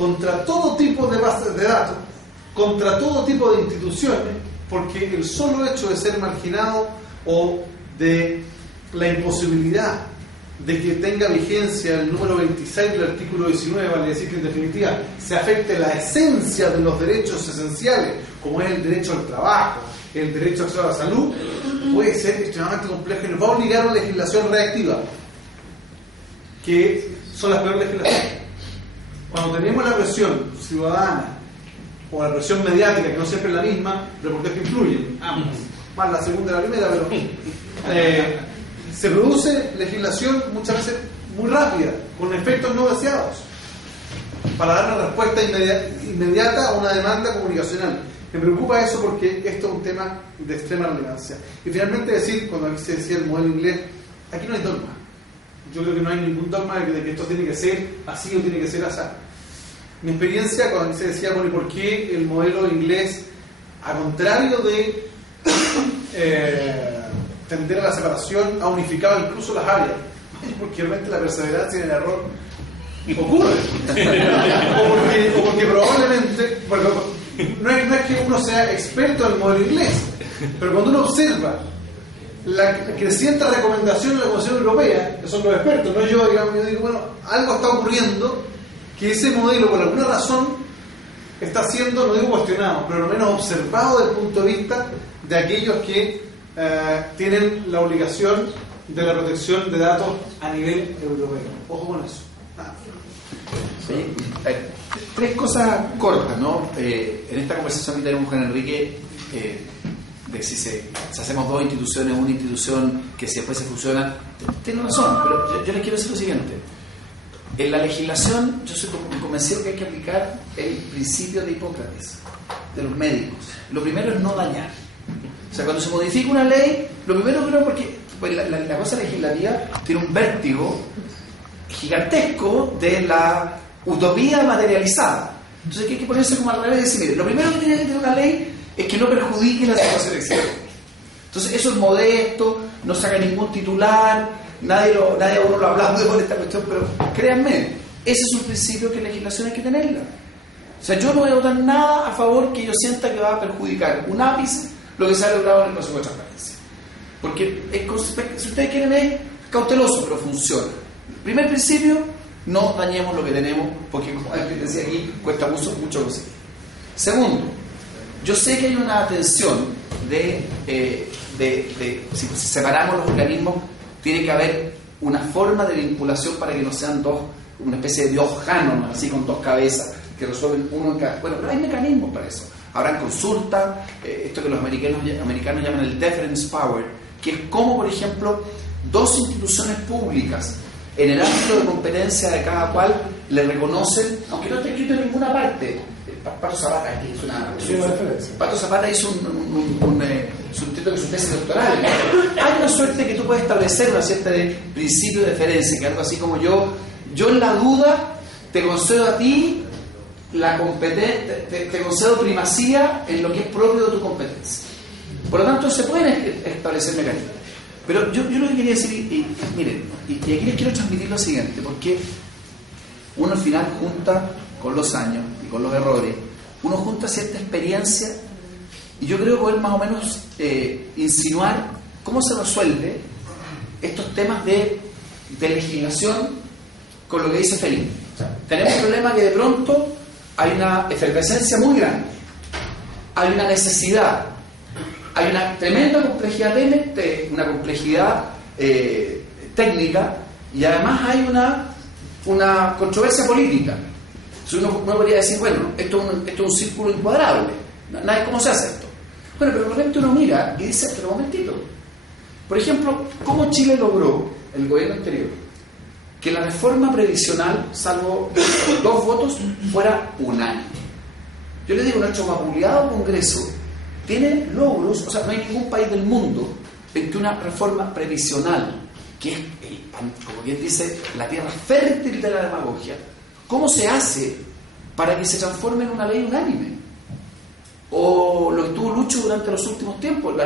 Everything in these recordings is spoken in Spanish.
contra todo tipo de bases de datos, contra todo tipo de instituciones, porque el solo hecho de ser marginado o de la imposibilidad de que tenga vigencia el número 26 del artículo 19, vale decir que en definitiva se afecte la esencia de los derechos esenciales, como es el derecho al trabajo, el derecho a acceso a la salud, puede ser extremadamente complejo y nos va a obligar a una legislación reactiva, que son las peores legislaciones. Cuando tenemos la presión ciudadana o la presión mediática, que no siempre es la misma, pero porque es que influyen ambas, más la segunda y la primera, pero se produce legislación muchas veces muy rápida, con efectos no deseados, para dar una respuesta inmediata a una demanda comunicacional. Me preocupa eso porque esto es un tema de extrema relevancia. Y finalmente decir, cuando aquí se decía el modelo inglés, aquí no hay dogma. Yo creo que no hay ningún dogma de que esto tiene que ser así o tiene que ser así. Mi experiencia cuando se decía, bueno, ¿y por qué el modelo inglés, a contrario de tender a la separación, ha unificado incluso las áreas? Porque realmente la perseverancia en el error ocurre. o porque probablemente, no es que uno sea experto en el modelo inglés, pero cuando uno observa la creciente recomendación de la Comisión Europea, que son los expertos, no yo, digamos, yo digo, bueno, algo está ocurriendo que ese modelo por alguna razón está siendo, no digo cuestionado, pero al menos observado desde el punto de vista de aquellos que tienen la obligación de la protección de datos a nivel europeo. Ojo con eso. Sí. Tres cosas cortas, ¿no? En esta conversación que tenemos con Enrique, de si hacemos dos instituciones, una institución que si después se fusiona, tiene razón, pero yo les quiero decir lo siguiente. En la legislación, yo soy convencido que hay que aplicar el principio de Hipócrates, de los médicos. Lo primero es no dañar. O sea, cuando se modifica una ley, lo primero creo porque pues, la cosa legislativa tiene un vértigo gigantesco de la utopía materializada. Entonces hay que ponerse como al revés y decir, mire, lo primero que tiene que tener una ley es que no perjudique la situación existente. Entonces eso es modesto, no saca ningún titular, nadie a uno lo habla de por esta cuestión, pero créanme, ese es un principio que en legislación hay que tenerla. O sea, yo no voy a votar nada a favor que yo sienta que va a perjudicar un ápice lo que se ha logrado en el Consejo de Transparencia. Porque si ustedes quieren es cauteloso, pero funciona. Primer principio, no dañemos lo que tenemos, porque como decía aquí, cuesta mucho conseguir. Segundo, yo sé que hay una tensión si separamos los organismos, tiene que haber una forma de vinculación para que no sean dos, una especie de dios Hanon, así con dos cabezas, que resuelven uno en cada. Bueno, pero hay mecanismos para eso. Habrán consultas, esto que los americanos llaman el deference power, que es como, por ejemplo, dos instituciones públicas en el ámbito de competencia de cada cual le reconocen, aunque no esté escrito en ninguna parte. Pato Zapata hizo un título de su tesis doctoral. Hay una suerte que tú puedes establecer una cierta de principio de deferencia, que algo así como yo en la duda te concedo a ti la competencia, te concedo primacía en lo que es propio de tu competencia. Por lo tanto, se pueden establecer mecanismos. Pero yo lo que quería decir, miren, y aquí les quiero transmitir lo siguiente, porque uno al final junta con los años y con los errores, uno junta cierta experiencia y yo creo poder más o menos insinuar cómo se resuelve estos temas de legislación con lo que dice Felipe. O sea, tenemos un problema que de pronto hay una efervescencia muy grande, hay una necesidad, hay una tremenda complejidad técnica y además hay una controversia política. Entonces uno podría decir, bueno, esto es un círculo incuadrable, nadie cómo se hace esto. Bueno, pero de repente uno mira y dice, pero un momentito. Por ejemplo, ¿cómo Chile logró, el gobierno anterior, que la reforma previsional, salvo 2 votos, fuera unánime? Yo le digo, nuestro vapuleado Congreso tiene logros, o sea, no hay ningún país del mundo en que una reforma previsional, que es, como bien dice, la tierra fértil de la demagogia, ¿cómo se hace para que se transforme en una ley unánime? O lo que tuvo Lucho durante los últimos tiempos,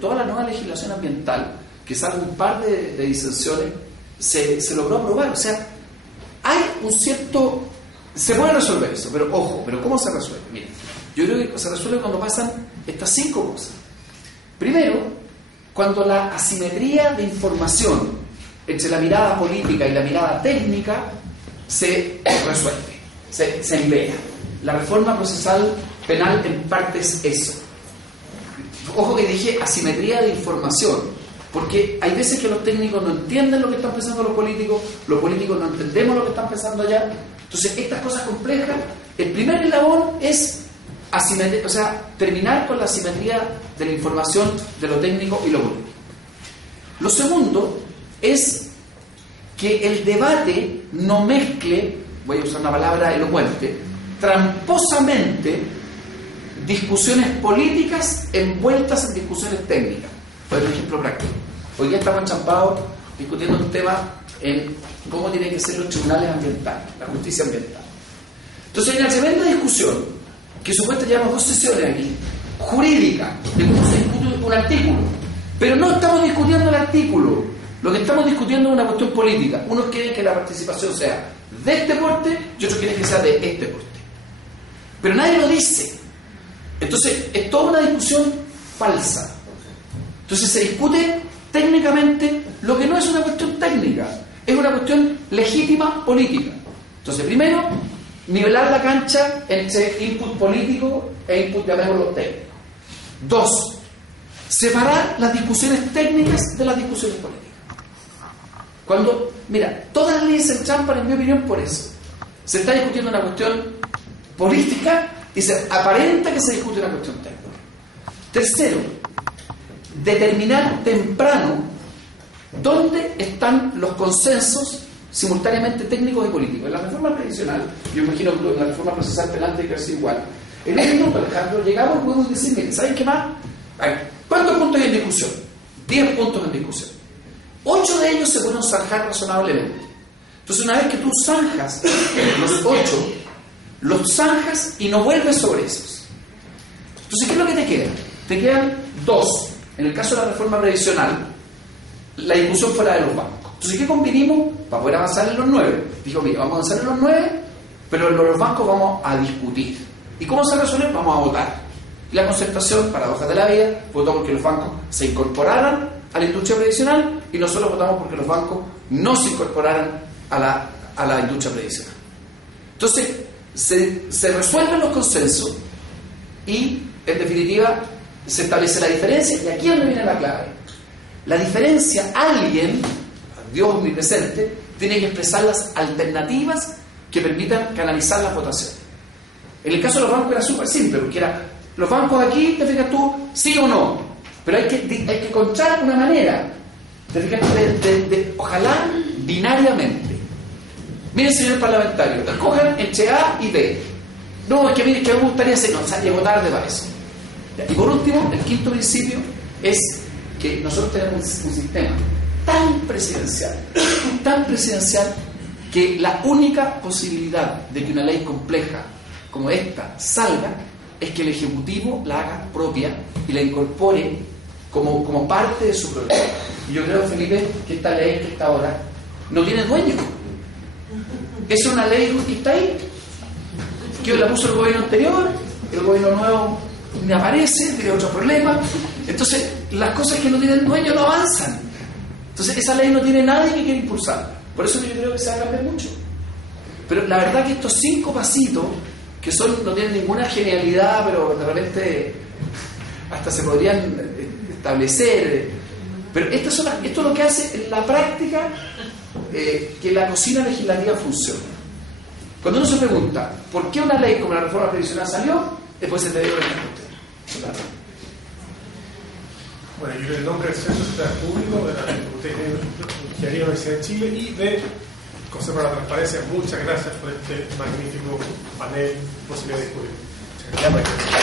toda la nueva legislación ambiental, que salvo un par de disensiones, se logró aprobar. O sea, hay un cierto Se puede resolver eso, pero ojo, ¿pero cómo se resuelve? Miren, yo creo que se resuelve cuando pasan estas 5 cosas. Primero, cuando la asimetría de información entre la mirada política y la mirada técnica se resuelve, se libera. La reforma procesal penal en parte es eso. Ojo que dije asimetría de información, porque hay veces que los técnicos no entienden lo que están pensando los políticos no entendemos lo que están pensando allá. Entonces, estas cosas complejas, el primer eslabón es asimetría, o sea, terminar con la asimetría de la información de lo técnico y lo político. Lo segundo es que el debate no mezcle, voy a usar una palabra elocuente, tramposamente discusiones políticas envueltas en discusiones técnicas. Por ejemplo práctico. Hoy día estamos enchampados discutiendo un tema en cómo tienen que ser los tribunales ambientales, la justicia ambiental. Entonces hay una tremenda discusión, que supuestamente llevamos 2 sesiones aquí, jurídica, de cómo se discute un artículo. Pero no estamos discutiendo el artículo, lo que estamos discutiendo es una cuestión política. Unos quieren que la participación sea de este porte y otros quieren que sea de este porte. Pero nadie lo dice. Entonces es toda una discusión falsa. Entonces se discute técnicamente lo que no es una cuestión técnica, es una cuestión legítima política. Entonces, primero, nivelar la cancha entre input político e input, llamémoslo, técnico. 2, separar las discusiones técnicas de las discusiones políticas. Cuando, mira, todas las leyes se entrampan, en mi opinión, por eso. Se está discutiendo una cuestión política y se aparenta que se discute una cuestión técnica. Tercero, determinar temprano dónde están los consensos simultáneamente técnicos y políticos. En la reforma previsional, yo imagino que en la reforma procesal penal tiene que ser igual. En un minuto, Alejandro, llegamos y podemos decir, miren, ¿saben qué más? ¿Cuántos puntos hay en discusión? 10 puntos en discusión. 8 de ellos se pueden zanjar razonablemente. Entonces, una vez que tú zanjas los 8, los zanjas y no vuelves sobre esos. Entonces, ¿qué es lo que te queda? Te quedan 2. En el caso de la reforma previsional, la discusión fuera de los bancos. Entonces, ¿qué convinimos? Para poder avanzar en los 9. Dijo, mira, vamos a avanzar en los 9, pero en los bancos vamos a discutir. ¿Y cómo se resuelve? Vamos a votar. Y la concertación, paradojas de la vida, votó porque los bancos se incorporaran a la industria previsional y nosotros votamos porque los bancos no se incorporaran a la industria previsional. Entonces, se resuelven los consensos y, en definitiva, se establece la diferencia, y aquí es donde viene la clave. La diferencia, alguien, Dios omnipresente, tiene que expresar las alternativas que permitan canalizar las votaciones. En el caso de los bancos era súper simple, porque era, los bancos aquí, te fijas tú, sí o no, pero hay que encontrar una manera, te fijas, ojalá binariamente. Miren, señor parlamentario, escojan entre A y B. No, es que mire, que me gustaría hacer, no, llegó tarde para eso. Y por último, el quinto principio es que nosotros tenemos un sistema tan presidencial, que la única posibilidad de que una ley compleja como esta salga es que el Ejecutivo la haga propia y la incorpore como parte de su programa. Y yo creo, Felipe, que esta ley que está ahora no tiene dueño. Es una ley que está ahí, que la puso el gobierno anterior, el gobierno nuevo me aparece, tiene otro problema. Entonces, las cosas que no tienen dueño no avanzan. Entonces, esa ley no tiene nadie que quiera impulsarla. Por eso yo creo que se va a cambiar mucho. Pero la verdad que estos 5 pasitos, que no tienen ninguna genialidad, pero de repente hasta se podrían establecer. Pero esto es lo que hace en la práctica que la cocina legislativa funcione. Cuando uno se pregunta ¿por qué una ley como la reforma previsional salió? Después se te dio la respuesta. Bueno, yo en el nombre del Centro de Secretario Público de la Ingeniería de la Universidad de Chile y de Consejo para la Transparencia, muchas gracias por este magnífico panel, posibilidad de discutir. Muchas gracias.